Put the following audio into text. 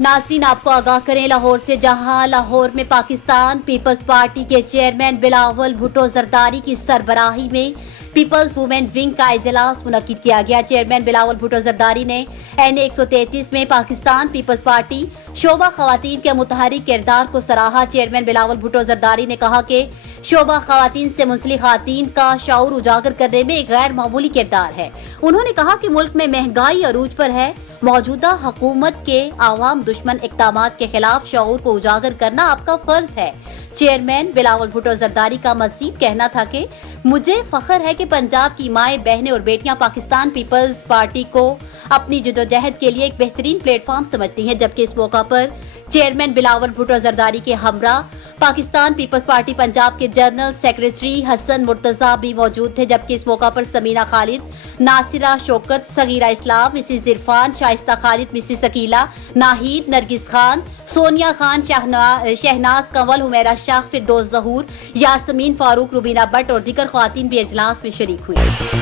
नाज़रीन, आपको आगाह करें लाहौर से, जहां लाहौर में पाकिस्तान पीपल्स पार्टी के चेयरमैन बिलावल भुट्टो जरदारी की सरबराही में पीपल्स वुमेन विंग का इजलास मुनक्किद किया गया। चेयरमैन बिलावल भुट्टो जरदारी ने NA 133 में पाकिस्तान पीपल्स पार्टी शोबा खवातीन के मुतहरिक किरदार को सराहा। चेयरमैन बिलावल भुट्टो जरदारी ने कहा कि शोबा खवातीन से मुंसलिक खवातीन का शऊर उजागर करने में एक गैर मामूली किरदार है। उन्होंने कहा कि मुल्क में महंगाई अरूज पर है, मौजूदा हुकूमत के आवाम दुश्मन इक़दामात के खिलाफ शऊर को उजागर करना आपका फर्ज है। चेयरमैन बिलावल भुट्टो जरदारी का मज़ीद कहना था कि मुझे फख्र है कि पंजाब की माएं, बहनें और बेटियां पाकिस्तान पीपल्स पार्टी को अपनी जदोजहद के लिए एक बेहतरीन प्लेटफॉर्म समझती हैं। जबकि इस मौका पर चेयरमैन बिलावल भुट्टो जरदारी के हमरा पाकिस्तान पीपल्स पार्टी पंजाब के जनरल सेक्रेटरी हसन मुर्तजा भी मौजूद थे। जबकि इस मौका पर समीना खालिद, नासिरा शौकत, सगीरा इस्लाम, मिसिस इरफान, शाइस्ता खालिद, मिसिस अकीला, नाहिद, नरगिस खान, सोनिया खान, शहनाज कंवल, हुमैरा शाह, फिरदौस ज़हूर, यासमीन फारूक, रुबीना भट्ट और दीगर ख्वातीन भी इजलास में शरीक हुई।